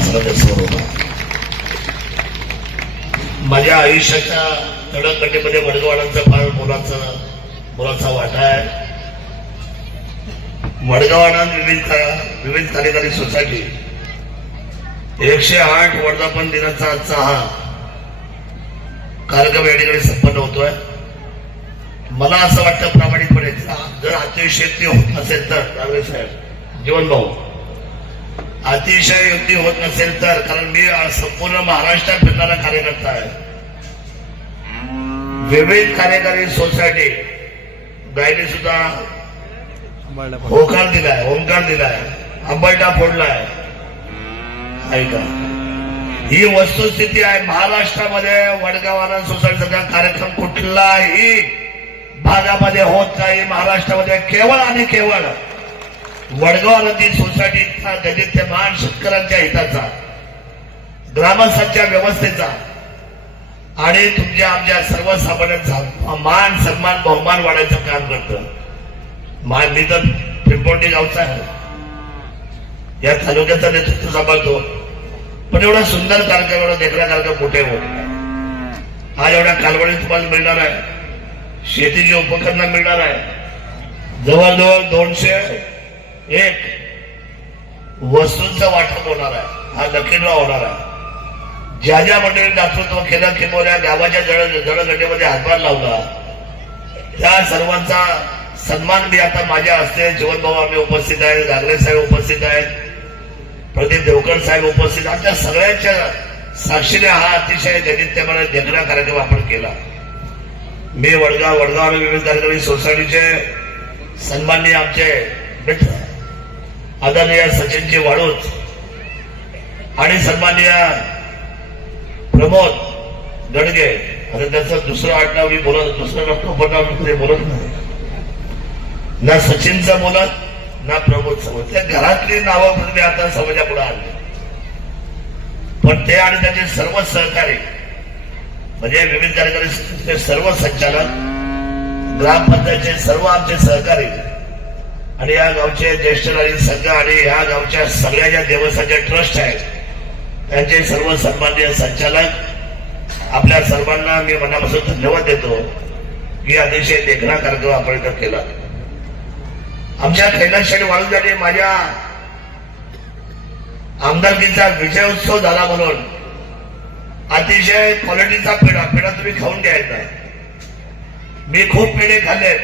माणसाला समोर होता माझ्या आयुष्याच्या तडकगटीमध्ये वडगावाडांचा फार मोलाचा मोलाचा वाटा आहे. वडगावाडा विविध विविध कार्यकारी सोसायटी. एकशे आठ वर्धापन दिनाचा आजचा हा कार्यक्रम या ठिकाणी संपन्न होतोय. मला असं वाटतं प्रामाणिकपणे जर अतिशय होत असेल तर नागरे साहेब जीवन भाऊ. अतिशय युक्ती होत नसेल तर कारण मी संपूर्ण महाराष्ट्रात फिरणारा कार्यकर्ता आहे. विविध कार्यकारी सोसायटी गायने सुद्धा होकार दिलाय ओंकार दिलाय अंबरटा फोडलाय. ऐका. ही वस्तुस्थिती आहे महाराष्ट्रामध्ये वडगावाला सोसायटीचा कार्यक्रम कुठलाही भागामध्ये होत नाही. महाराष्ट्रामध्ये केवळ आणि केवळ वडगाव नदी सोसायटीचा मान शेतकऱ्यांच्या हिताचा ग्रामस्थांच्या व्यवस्थेचा आणि तुमच्या आमच्या सर्वसामान्यांचा मान सन्मान बहुमान वाढायचं काम करतं. मान मी तर पिंपोंडी गावचा आहे. या तालुक्याचा नेतृत्व सांभाळतो. पण एवढा सुंदर कार्यक्रम एवढा देखणा कार्यक्रम मोठे होत आज एवढ्या कालवडी तुम्हाला मिळणार आहे. शेतीची उपकरणं मिळणार आहे. जवळजवळ दोनशे एक वस्तूंचं वाटप होणार आहे. हा लकीडा होणार आहे. ज्या ज्या मंडळी दातृत्व केलं किंवा गावाच्या जळ जडगटेमध्ये हातभार लावला त्या सर्वांचा सन्मान मी आता माझ्या हस्ते जीवनभाऊ आम्ही उपस्थित आहेत गागरे साहेब उपस्थित आहेत प्रदीप देवकर साहेब उपस्थित आमच्या सगळ्यांच्या साक्षीने हा अतिशय दैनित्यपणे देखणा कार्यक्रम आपण केला. मी वडगाव वडगाव आणि विविध कार्यक्रम सोसायटीचे सन्माननीय आमचे मित्र आदरणीय सचिनजी वाळूच आणि सन्माननीय प्रमोद गडगे आता त्याचं दुसरं आडनाव मी बोलत दुसरं डॉक्टर उपनाव मी ते बोलत नाही. ना सचिनचं बोलत ना प्रमोद समज त्या घरातली नावं मी आता समाजापुढे आणली. पण ते आणि त्याचे सर्व सहकारी म्हणजे विविध कार्यकारी सर्व संचालक ग्रामपंचायतचे सर्व आमचे सहकारी आणि या गावचे ज्येष्ठ नागरिक संघ आणि या गावच्या सगळ्या ज्या देवस्थानच्या ट्रस्ट आहेत. त्यांचे सर्व सन्माननीय संचालक आपल्या सर्वांना मी मनापासून धन्यवाद देतो. की अतिशय देखणा कार्यक्रम आपण इथं केला. आमच्या कैलासशाही वाळूसाठी माझ्या आमदारकीचा विजय उत्सव झाला म्हणून अतिशय क्वालिटीचा पेढा पेढा तुम्ही खाऊन घ्यायचा मी खूप पेढे खाल्लेत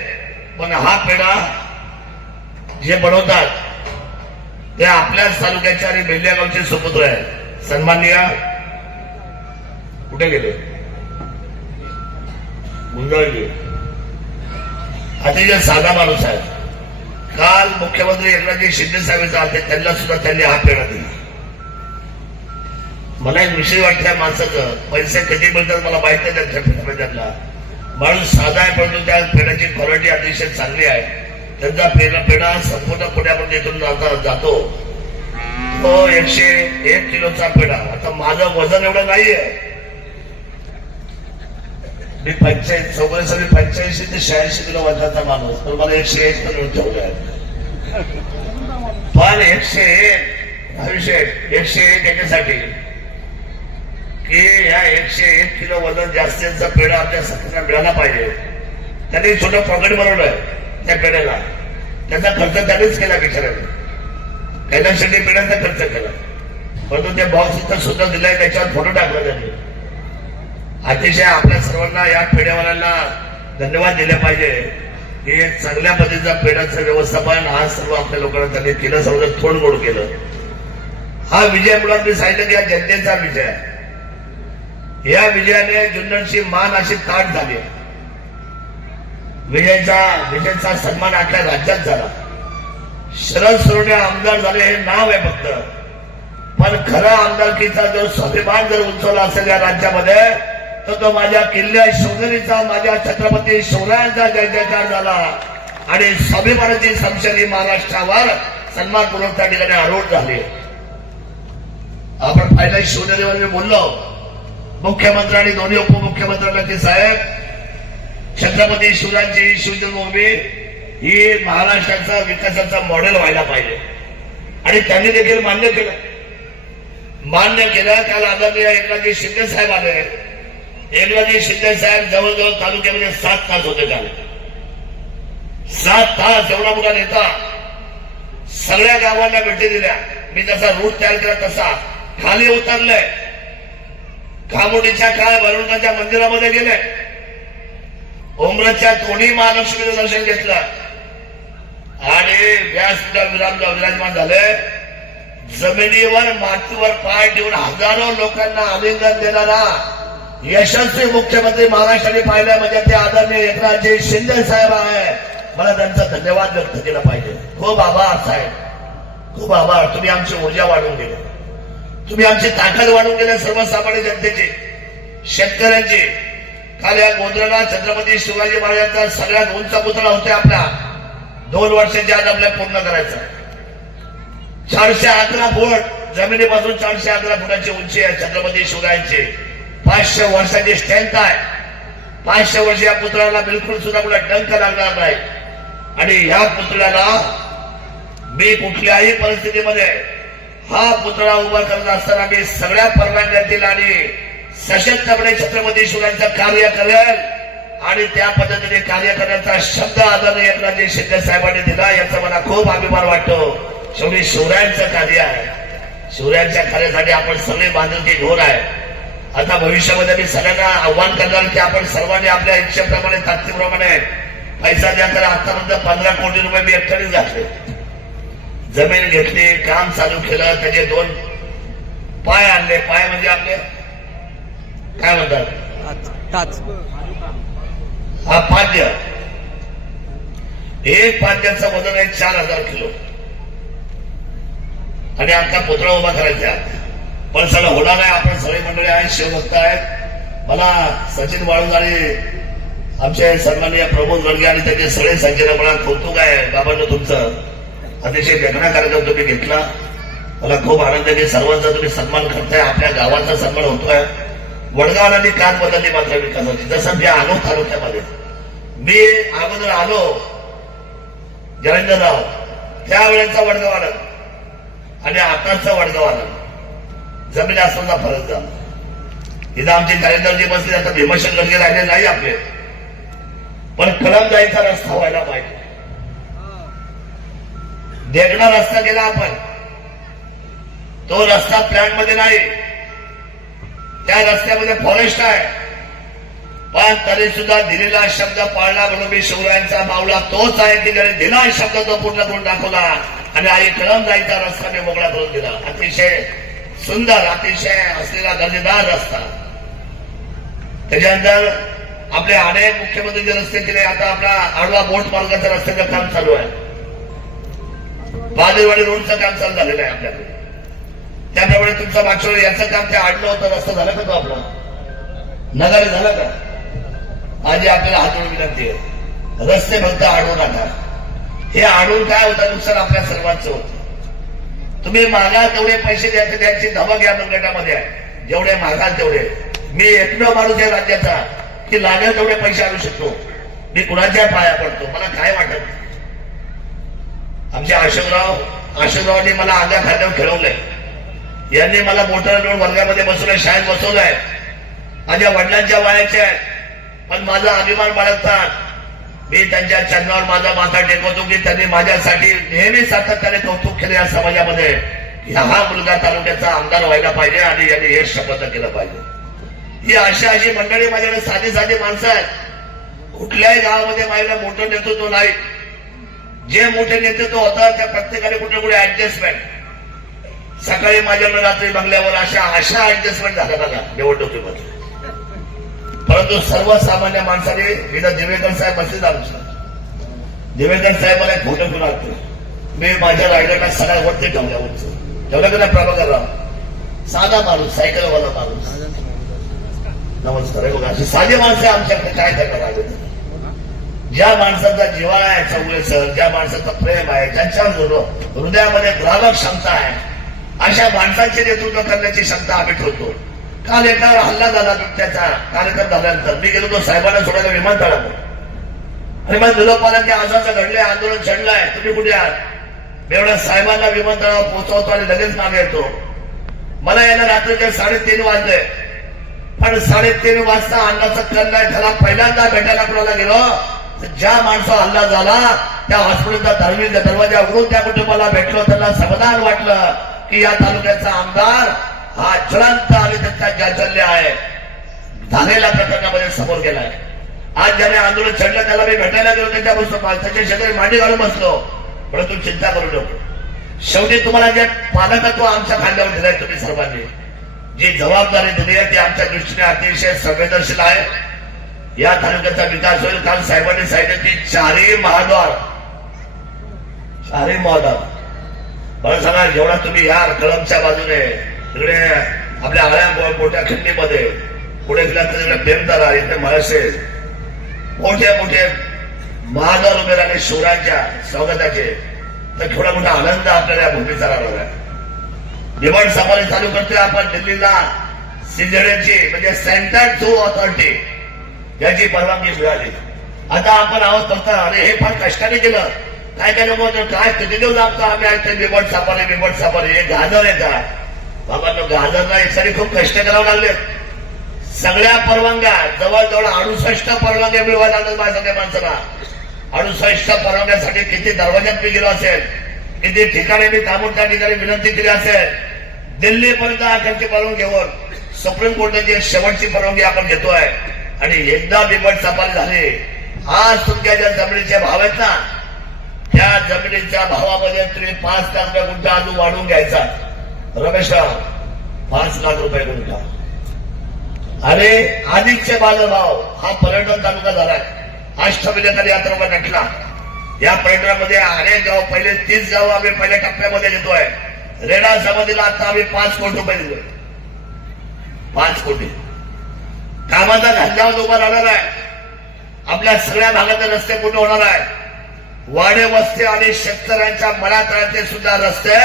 पण हा पेढा जे बनवतात ते आपल्याच तालुक्याचे आणि बेल्ल्यागावचे सुपुत्र आहेत. सन्माननीय कुठे गेले? गुंजाळले अतिशय साधा माणूस आहे. काल मुख्यमंत्री एकनाथजी शिंदे साहेब आले त्यांना सुद्धा त्यांनी हा पेढा दिला. मला एक विषय वाटतं माणसाचं. पैसे कधी मिळतात मला माहीत नाही त्यांच्या त्यांना माणूस साधा आहे परंतु त्या पेढ्याची क्वालिटी अतिशय चांगली आहे. त्यांचा पेढा पेढा संपूर्ण पुण्यामध्ये इथून जाता जातो. तो एकशे एक किलोचा पेढा. आता माझं वजन एवढं नाहीये. मी पंच्याऐंशी चौऱ्याऐंशी पंच्याऐंशी ते शहाऐंशी किलो वजनाचा माणूस. पण मला एकशे एक पण ठेवलं आहे. पण एकशे एक अभिषेक एकशे एक याच्यासाठी. की या एकशे एक किलो वजन जास्तीचा पेढा आपल्या सगळ्यांना मिळाला पाहिजे. त्यांनी छोटं पॉकेट बनवलंय. त्या पेढ्याला. त्याचा खर्च त्यांनीच केला बिचाराने शेट्टी पेढ्याचा खर्च केला. परंतु ते बॉक्स इथं सुद्धा दिलाय त्याच्यावर फोटो टाकला त्यांनी. अतिशय आपल्या सर्वांना या पेढ्यावाल्यांना धन्यवाद दिले पाहिजे. की एक चांगल्या पद्धतीचा पेढ्याचं व्यवस्थापन हा सर्व आपल्या लोकांना त्यांनी केलं सर्व थोड गोड केलं. हा विजय मुळात मी सांगितलं की हा जनतेचा विजय या विजयाने जुन्नरची मान अशी ताट झाली विजयचा विजयचा सन्मान आपल्या राज्यात झाला. शरद सोडणे आमदार झाले हे नाव आहे फक्त. पण खरा आमदारकीचा जो स्वाभिमान जर उंचवला असेल या राज्यामध्ये तर तो माझ्या किल्ल्या शिवनेरीचा माझ्या छत्रपती शिवरायांचा जय जयकार झाला. आणि स्वाभिमानाची संशयी महाराष्ट्रावर सन्मानपूर्वक त्या ठिकाणी आरोप झाली. आपण पहिल्या शिवनेरीवर मी बोललो. मुख्यमंत्री आणि दोन्ही उपमुख्यमंत्र्यांना की साहेब छत्रपती शिवरायांची शिवजन्मभूमी ही महाराष्ट्राचा विकासाचा मॉडेल व्हायला पाहिजे. आणि त्यांनी देखील मान्य केलं. मान्य केलं काल आदरणीय एकनाथजी शिंदे साहेब आले. एकनाथजी शिंदे साहेब जवळजवळ तालुक्यामध्ये सात तास होते काल सात तास एवढा मोठा नेता. सगळ्या गावांना भेटी दिल्या. मी जसा रूट तयार केला तसा. खाली उतरलंय खामोडीच्या काळ वरुणाच्या मंदिरामध्ये गेले. उमरच्या कोणी महालक्ष्मीचं दर्शन घेतलं. आणि व्यासपीठावर विराम विराजमान झाले. जमिनीवर मातीवर पाय ठेवून हजारो लोकांना आलिंगन देणारा यशस्वी मुख्यमंत्री महाराष्ट्राने पाहिलं. म्हणजे ते आदरणीय एकनाथजी शिंदे साहेब आहे. मला त्यांचा धन्यवाद व्यक्त केला पाहिजे. खूप आभार साहेब. खूप आभार. तुम्ही आमची ऊर्जा वाढवून गेले तुम्ही आमची ताकद वाढवून गेल्या सर्वसामान्य जनतेची शेतकऱ्यांची. काल या गोंधळला छत्रपती शिवाजी महाराजांचा सगळ्यात उंच पुतळा होते आपला. दोन वर्षाच्या आज आपल्या पूर्ण करायचा. चारशे अकरा फूट जमिनीपासून चारशे अकरा फुटाची उंची आहे छत्रपती शिवरायांची. पाचशे वर्षाची स्ट्रेंथ आहे. पाचशे वर्ष या पुतळ्याला बिलकुल सुद्धा कुठला डंक लागणार नाही. आणि ह्या पुतळ्याला मी कुठल्याही परिस्थितीमध्ये हा पुतळा उभा करत असताना मी सगळ्या परवानग्यातील आणि सशक्तपणे छत्रपती शिवरायांचं कार्य करेल आणि त्या पद्धतीने कार्य करण्याचा शब्द आदरणीय एकनाथजी शिंदे साहेबांनी दिला. याचा मला खूप अभिमान वाटतो. शेवटी शिवरायांचं कार्य आहे. शिवरायांच्या कार्यासाठी आपण सगळे बांधिलकी घोर आहे. आता भविष्यामध्ये मी सगळ्यांना आव्हान करणार की आपण सर्वांनी आपल्या इच्छेप्रमाणे ताकदीप्रमाणे पैसा द्या तर आतापर्यंत पंधरा कोटी रुपये मी एकट्याने घातले. जमीन घेतली काम चालू केलं त्याचे दोन पाय आणले. पाय म्हणजे आपले काय म्हणतात? टाच हा पाद्य एक पाद्याचं वजन आहे चार हजार किलो. आणि आता पुतळा उभा करायचा. आहे. पण सगळं होणार नाही आपण सगळे मंडळी आहेत शिवभक्त आहेत. मला सचिन बाळूंगारे आमचे सन्माननीय प्रमोद गडगे आणि त्याचे सगळे संचालक मला कौतुक आहे. बाबांनो तुमचं अतिशय देखणा कार्यक्रम तुम्ही घेतला. मला खूप आनंद आहे. की सर्वांचा तुम्ही सन्मान करताय. आपल्या गावाचा सन्मान होतोय. वडगावला मी कान बदलली माझ्या विकासाची जसं मी आलो तालुक्यामध्ये. मी अगोदर आलो जयेंद्रराव त्यावेळेचा वडगाव आनंद आणि आताचा वडगाव आनंद जमीन असताना फरक झाला. इथं आमची जयेंद्रजी बसली आता भीमशंकर गडगे राहिले नाही आपले. पण कलम जायचा रस्ता व्हायला पाहिजे. देखणा रस्ता गेला आपण. तो रस्ता प्लॅनमध्ये नाही. त्या रस्त्यामध्ये फॉरेस्ट आहे. पण तरी सुद्धा दिलेला शब्द पाळला म्हणून मी शिवरायांचा मावला तोच आहे की ज्याने दिला शब्द तो पूर्ण करून दाखवला. आणि आई कळम जायचा रस्ता मी मोकळा करून दिला. अतिशय सुंदर अतिशय असलेला दर्जेदार रस्ता. त्याच्यानंतर आपले अनेक मुख्यमंत्रीचे रस्ते केले आता आपला आडवा बोट मार्गाचं रस्त्याचं काम चालू आहे. बादेवाडी रोडचं काम चालू झालेलं आहे आपल्याकडे. त्यामुळे तुमचं मागच्या वेळी याचं काम ते आडलं होतं? रस्ता झाला का तो आपला? नगर झाला का? माझी आपल्याला हात विनंती आहे. रस्ते फक्त अडवू आता हे आडून काय होतं? नुकसान आपल्या सर्वांचं होतं. तुम्ही मागाल तेवढे पैसे द्यायचे त्यांची धमक या गटामध्ये आहे. जेवढे मागाल तेवढे. मी एकमेव माणूस आहे राज्याचा की लागेल तेवढे पैसे आणू शकतो. मी कुणाच्या पाया पडतो? मला काय वाटत? आमच्या आमचे अशोकराव अशोकरावांनी मला अंगा खात्यावर खेळवलंय. यांनी मला मोठा लोन वर्गामध्ये बसवलंय शाळेत बसवलंय. माझ्या वडिलांच्या वयाचे आहेत. पण माझा अभिमान बाळगतात. मी त्यांच्या चरणावर माझा माथा टेकवतो की त्यांनी माझ्यासाठी नेहमी सातत्याने कौतुक केले या समाजामध्ये. हा मुलगा तालुक्याचा आमदार व्हायला पाहिजे आणि यांनी हे शपथ केलं पाहिजे. ही अशी अशी मंडळी माझ्याकडे साधी साधी माणसं आहेत. कुठल्याही गावामध्ये माझ्याकडे मोठं नेतृत्व नाही. जे मोठे नेतृत्व होतं त्या प्रत्येकाने कुठे कुठे ऍडजस्टमेंट सकाळी माझ्याकडे रात्री बंगल्यावर अशा अशा ऍडजस्टमेंट झाल्या बघा निवडणुकीमध्ये. परंतु सर्वसामान्य माणसाने इथं दिवेकर साहेब बसले आमचं दिवेकर साहेब एक फोटो घेऊन आणतो मी माझ्या रायडरला सगळ्या वरती ठेवल्या उंच ठेवलं का नाही प्रभाकर राव साधा माणूस सायकलवाला माणूस. नमस्कार. हे बघा अशी साधी माणसं आमच्याकडे काय करणार आहे? ज्या माणसाचा जिव्हाळा आहे चौगलेसर ज्या माणसाचं प्रेम आहे ज्यांच्या हृदयामध्ये ग्राहक क्षमता आहे अशा माणसाचे नेतृत्व करण्याची क्षमता आम्ही ठेवतो. काल एका हल्ला झाला त्याचा कार्यक्रम झाल्यानंतर. मी गेलो तो साहेबांना सोडायला विमानतळावर. आणि मग विलोपालांनी आजाचं घडलंय आंदोलन छडलंय तुम्ही कुठे आहात? मी एवढ्या साहेबांना विमानतळावर पोहोचवतो आणि लगेच मागे येतो. मला याला रात्रीचे साडेतीन वाजले. पण साडेतीन वाजता अन्नाचं कल नाही त्याला पहिल्यांदा भेटायला कुणाला गेलो? ज्या माणसा हल्ला झाला त्या हॉस्पिटलचा धार्मिक दरवाजा उघडून त्या कुटुंबाला भेटलो त्यांना समाधान वाटलं. की या तालुक्याचा आमदार हा ज्वलंत आणि त्यांचा जाचल्य आहे. झालेल्या प्रकरणामध्ये समोर गेलाय. आज ज्याने आंदोलन छेडलं त्याला मी भेटायला गेलो त्याच्यापासून त्याच्या शेजारी मांडी घालून बसलो. परंतु चिंता करू नको. शेवटी तुम्हाला जे पालकत्व आमच्या खांद्यावर दिलंय तुम्ही सर्वांनी जी जबाबदारी दिली आहे ती आमच्या दृष्टीने अतिशय संवेदनशील आहे. या तालुक्याचा विकास होईल काल साहेबांनी सांगितलं की चारही महाद्वार चारही महाद्वार. मला सांगा जेवढा तुम्ही या कळमच्या बाजूने तिकडे आपल्या आळ्या मोठ्या खिंडीमध्ये पुढे गेला तर तिकडे प्रेमदारा इथे महाराष्ट्र मोठे मोठे महाद्वार उभे राहिले शिवरायांच्या स्वागताचे. तर थोडा मोठा आनंद आपल्याला या भूमीचा राहणार आहे निवड समारी चालू करतोय आपण दिल्लीला. सिंधड्यांची म्हणजे सेंटर टू ऑथॉरिटी याची परवानगी मिळाली. आता आपण आहोत फक्त अरे हे फार कष्टाने केलं. काय काय लोक काय किती दिवस लागतो आम्ही? ऐकतो बिबट सापारी बिबट सापारी हे गाजर आहे का बाबांनो गाजरला एकसारी खूप कष्ट करावं लागले. सगळ्या परवानग्या जवळजवळ अडुसष्ट परवानग्या मिळवायला लागतात माझ्या सगळ्या माणसाला. अडुसष्ट परवानग्यासाठी किती दरवाज्यात मी गेलो असेल? किती ठिकाणी मी थांबून त्या ठिकाणी विनंती केली असेल? दिल्लीपर्यंत अखेरची परवानगी घेऊन सुप्रीम कोर्टाची शेवटची परवानगी आपण घेतोय. आणि एकदा बिबट सफारी झाली. आज तुमच्या ज्या जमिनीचे भाव आहेत ना त्या जमिनीच्या भावामध्ये तुम्ही पाच लाख रुपये गुंठा अजून वाढवून घ्यायचा. रमेशराव पाच लाख रुपये गुंठा. अरे आधीचे बालभाव हा पर्यटन तालुका झालाय. अष्टविजेताली यात्रा नटला. या पर्यटनामध्ये अनेक गाव पहिले तीस गाव आम्ही पहिल्या टप्प्यामध्ये घेतोय. रेडा समाधीला आता आम्ही पाच कोटी रुपये दिलोय पाच कोटी. कामाचा धंद्यावर उभा राहणार आहे. आपल्या सगळ्या भागाचे रस्ते कुठे होणार आहे. वाडे वस्ते आणि शेतकऱ्यांच्या मळ्यातळ्याचे सुद्धा रस्ते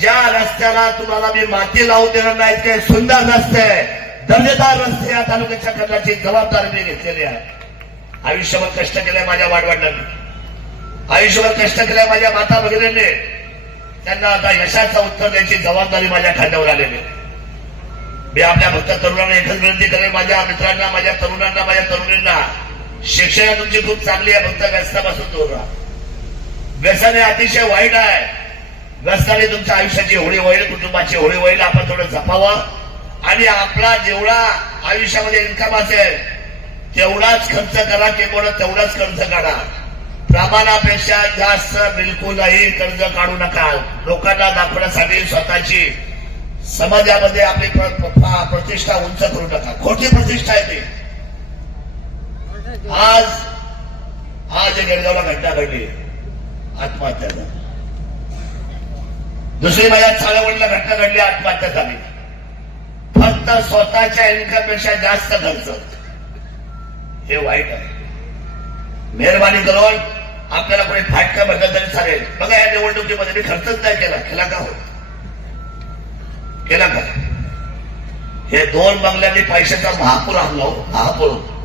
ज्या रस्त्याला तुम्हाला मी माती लावून देणार नाही ते सुंदर रस्ते दर्जेदार रस्ते या तालुक्याच्या करण्याची जबाबदारी मी घेतलेली आहे. आयुष्यभर कष्ट केले माझ्या वाडवडिलांनी. आयुष्यभर कष्ट केले माझ्या माता भगिनींनी. त्यांना आता यशाचं उत्तर द्यायची जबाबदारी माझ्या खांद्यावर आलेली मी आपल्या भक्त तरुणांना एकच विनंती करेन माझ्या मित्रांना माझ्या तरुणांना माझ्या तरुणींना. शिक्षण तुमची खूप चांगली आहे फक्त व्यस्तापासून दूर राहा. व्यसन हे अतिशय वाईट आहे. व्यसनाने तुमच्या आयुष्याची होळी होईल कुटुंबाची होळी होईल आपण थोडं जपावं. आणि आपला जेवढा आयुष्यामध्ये इन्कम असेल तेवढाच खर्च करा किंवा तेवढाच कर्ज काढा. प्रमाणापेक्षा जास्त बिलकुलही कर्ज काढू नका लोकांना दाखवण्यासाठी स्वतःची समाजामध्ये आपली प्रतिष्ठा उंच करू नका. खोटी प्रतिष्ठा आहे ती. आज आज गेडगावला घटना घडली. आत्महत्या झाली. दुसरी माझ्या चाळवडला घटना घडली आत्महत्या झाली. फक्त स्वतःच्या इन्कमपेक्षा जास्त खर्च. हे वाईट आहे. मेहरबानी करून आपल्याला कोणी फाटका बदल तरी चालेल. बघा या निवडणुकीमध्ये मी खर्चच नाही केला. केला का हो? केला का? हे दोन बंगल्यांनी पैशाचा महापूर आणलो हो. महापूर.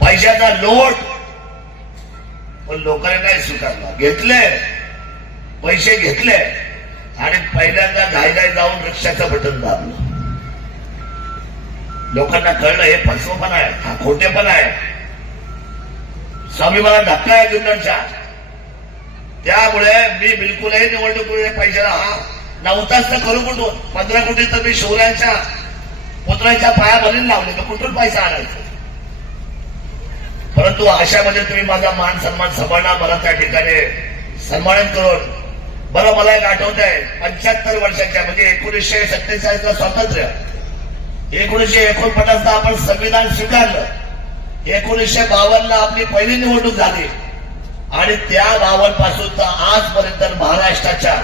पैशाचा लोट. पण लोकांनी नाही स्वीकारला घेतले पैसे घेतले आणि पहिल्यांदा घाईघाई जाऊन रिक्षाचं बटन दाबलं. लोकांना कळलं हे फसवपण आहे हा खोटेपण आहे. स्वामी मला धक्का आहे जुन्नरच्या त्यामुळे मी बिलकुलही निवडणूक पैशाला हा नव्हताच तर करू कुठून? पंधरा कोटी तर मी शिवरायांच्या पुत्राच्या पायाभरीन लावले तर कुठून पैसा आणायचा? परंतु अशामध्ये म्हणजे तुम्ही माझा मान सन्मान सांभाळणार मला त्या ठिकाणी सन्मानित करून. बरं मला एक आठवत आहे पंच्याहत्तर वर्षाच्या म्हणजे एकोणीसशे सत्तेचाळीसला स्वातंत्र्य. एकोणीसशे एकोणपन्नास आपण संविधान स्वीकारलं. एकोणीसशे बावन्नला आपली पहिली निवडणूक झाली. आणि त्या बावनपासून तर आजपर्यंत महाराष्ट्राच्या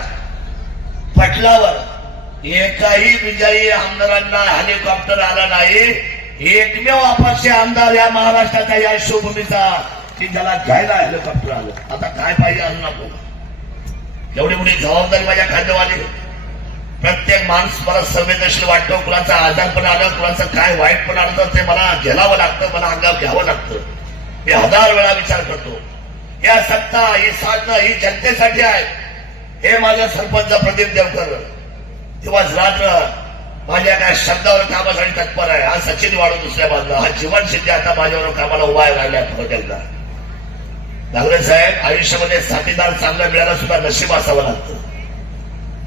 पटलावर एकाही विजयी आमदारांना हेलिकॉप्टर आला नाही. एकमेव अपक्ष आमदार या महाराष्ट्राच्या या शिवभूमीचा की ज्याला घ्यायला हेलिकॉप्टर आलं. आता काय पाहिजे अजून नको एवढी मोठी जबाबदारी माझ्या खांद्यावर प्रत्येक माणूस मला संवेदनशील वाटतो कुणाचा आजारपण आलं कुणाचं काय वाईटपण आलं तर ते मला झेलावं लागतं मला अंगावर घ्यावं लागतं. मी हजार वेळा विचार करतो. या सत्ता ही साधनं ही जनतेसाठी आहे. हे माझं सरपंच प्रदीप देवकर. दिवस रात्र माझ्या शब्दावर कामासाठी तत्पर आहे. हा सचिन वाडू दुसऱ्या बाजूला. हा जीवन सिद्धी आता माझ्यावर कामाला उभा राहिल्या हॉटेलला. एकदा साहेब आयुष्यामध्ये साथीदार चांगला मिळायला सुद्धा नशीब असावं लागतं.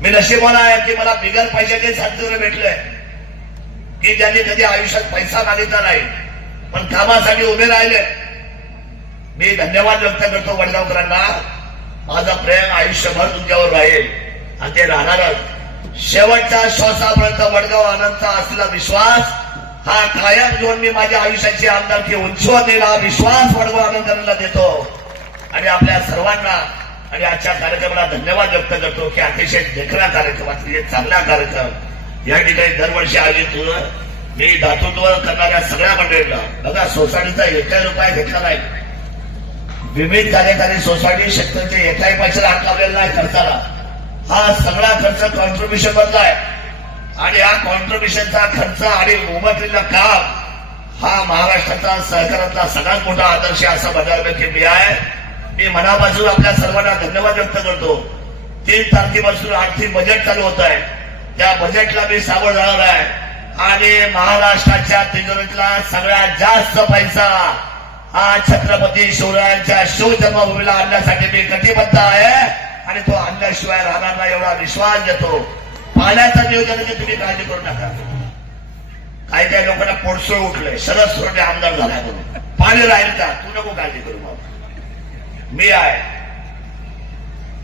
मी नशिबाला आहे की मला बिगर पैशाचे साथीदार भेटले की ज्यांनी कधी आयुष्यात पैसा मागितला नाही पण कामासाठी उभे राहिले. मी धन्यवाद व्यक्त करतो वडगावकरांना. माझा प्रेम आयुष्यभर तुमच्यावर राहील. आणि ते राहणारच. शेवटच्या श्वासापर्यंत वडगाव आनंद असलेला विश्वास हा कायम घेऊन मी माझ्या आयुष्याची आमदारकी उंचवत नेला हा विश्वास वडगाव आनंदांना देतो. आणि आपल्या सर्वांना आणि आजच्या कार्यक्रमाला धन्यवाद व्यक्त करतो की अतिशय देखणा कार्यक्रम अतिशय चांगला कार्यक्रम. या ठिकाणी दरवर्षी आयोजित होणं मी धातुत्व करणाऱ्या सगळ्या मंडळींना बघा सोसायटीचा एकही रुपया घेतला नाही. विविध कार्यकारी सोसायटी शेतकऱ्यांचे एकाही पैशाला हात लावलेला नाही खर्चाला हा सगळा खर्च कॉन्ट्रीब्युशन मधला आहे. आणि हा कॉन्ट्रीब्युशनचा खर्च आणि उमटलेला काम हा महाराष्ट्राचा सहकारातला सगळ्यात मोठा आदर्श असा असं बघायला मी आहे. मी मनापासून आपल्या सर्वांना धन्यवाद व्यक्त करतो. तीन तारखेपासून आर्थिक बजेट चालू होत आहे. त्या बजेटला मी सामोरं जाणार आहे. आणि महाराष्ट्राच्या तिजोरीतला सगळ्यात जास्त पैसा हा छत्रपती शिवरायांच्या शिवजन्मभूमीला आणण्यासाठी मी कटिबद्ध आहे. आणि तो अन्नाशिवाय राहणार एवढा विश्वास देतो. पाण्याचं नियोजनाची तुम्ही काळजी करू नका. काही काही लोकांना पोटसळ उठलंय. सरस सोडले आमदार झाला म्हणून. पाणी राहील का? तू नको काळजी करू बाबा. मी आहे.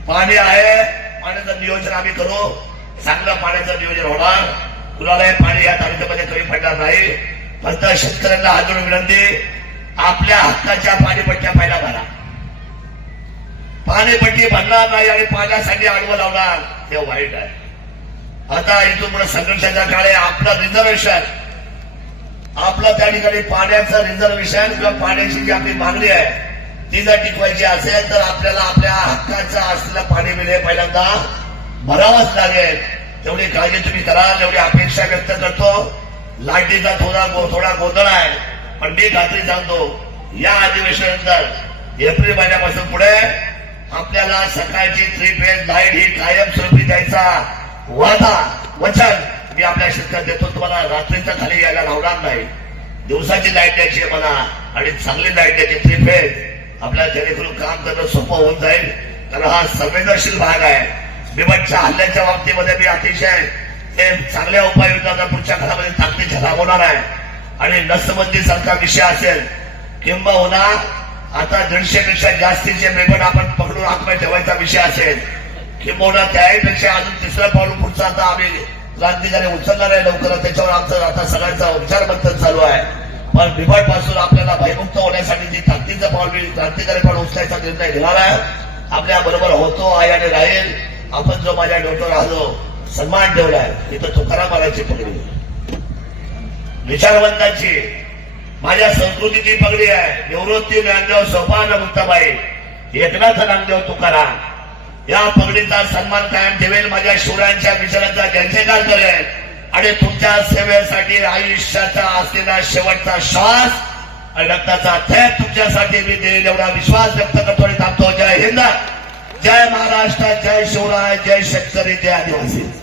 पाणी आहे. पाण्याचं नियोजन आम्ही करू. चांगलं पाण्याचं नियोजन होणार. कुणालाही पाणी या तालुक्यामध्ये कमी पडणार नाही. फक्त शेतकऱ्यांना अजून विनंती आपल्या हक्काच्या पाणीपट्ट्या पाहिला भरा पाणीपट्टी भरणार नाही आणि पाण्यासाठी आडवं लावणार. हे वाईट आहे. आता इथून पुढे संघर्षाच्या काळे आपलं रिझर्वेशन आपलं त्या ठिकाणी पाण्याचं रिझर्वेशन किंवा पाण्याची जी आपली मागणी आहे ती जर टिकवायची असेल तर आपल्याला आपल्या हक्काचं असलेलं पाणी बिल हे पहिल्यांदा. भरावंच लागेल. तेवढी काळजी तुम्ही कराल एवढी अपेक्षा व्यक्त करतो. लाठीचा थोडा थोडा गोंधळ आहे. पण मी खात्री सांगतो या अधिवेशनानंतर एप्रिल महिन्यापासून पुढे आपल्याला सकाळची थ्री फेज लाइट ही कायमस्वरूपी द्यायचा वादा वचन मी आपल्या शेतकऱ्यात देतो. तुम्हाला रात्रीचा खाली यायला लावणार नाही. दिवसाची लाइट द्यायची आहे मला आणि चांगली लाइट द्यायची थ्री फेज आपल्याला जेणेकरून काम करणं सोपं होऊन जाईल. कारण हा संवेदनशील भाग आहे. बिबटच्या हल्ल्याच्या बाबतीमध्ये मी अतिशय ते चांगल्या उपाययोजना पुढच्या काळामध्ये ताकदीच्या राबवणार आहे. आणि नसबंदी सारखा विषय असेल किंबहुना आता दीडशेपेक्षा जास्तीचे मेंबर आपण पकडून आतमध्ये ठेवायचा विषय असेल किंबहुना त्याहीपेक्षा अजून तिसरा पाऊल पुढचा आता आम्ही क्रांतिकारी उचलणार आहे लवकर त्याच्यावर आमचं आता सगळ्यांचा विचार मंथन चालू आहे. पण बिबटपासून आपल्याला भयमुक्त होण्यासाठी जी ताकदीचं पाऊल मी क्रांतिकारी पण उचलायचा निर्णय घेणार आहे. आपल्या बरोबर होतो आहे आणि राहील. आपण जो माझ्या डोक्यावर आलो सन्मान ठेवलाय इथं तुकाराम महाराजची पगडी विचारवंतांची माझ्या संस्कृतीची पगडी आहे. निवृत्ती ज्ञानदेव सोपान मुक्ताबाई. एकनाथ नामदेव तुकाराम. या पगडीचा सन्मान कायम ठेवेल माझ्या शिवरायांच्या विचारांचा जयजयकार करेल आणि तुमच्या सेवेसाठी आयुष्याचा असलेला शेवटचा श्वास आणि रक्ताचा थेट तुमच्यासाठी मी देईल एवढा विश्वास व्यक्त करतो आणि थांबतो. जय हिंद. जय महाराष्ट्र. जय शिवराय. जय शेतकरी. जय आदिवासी.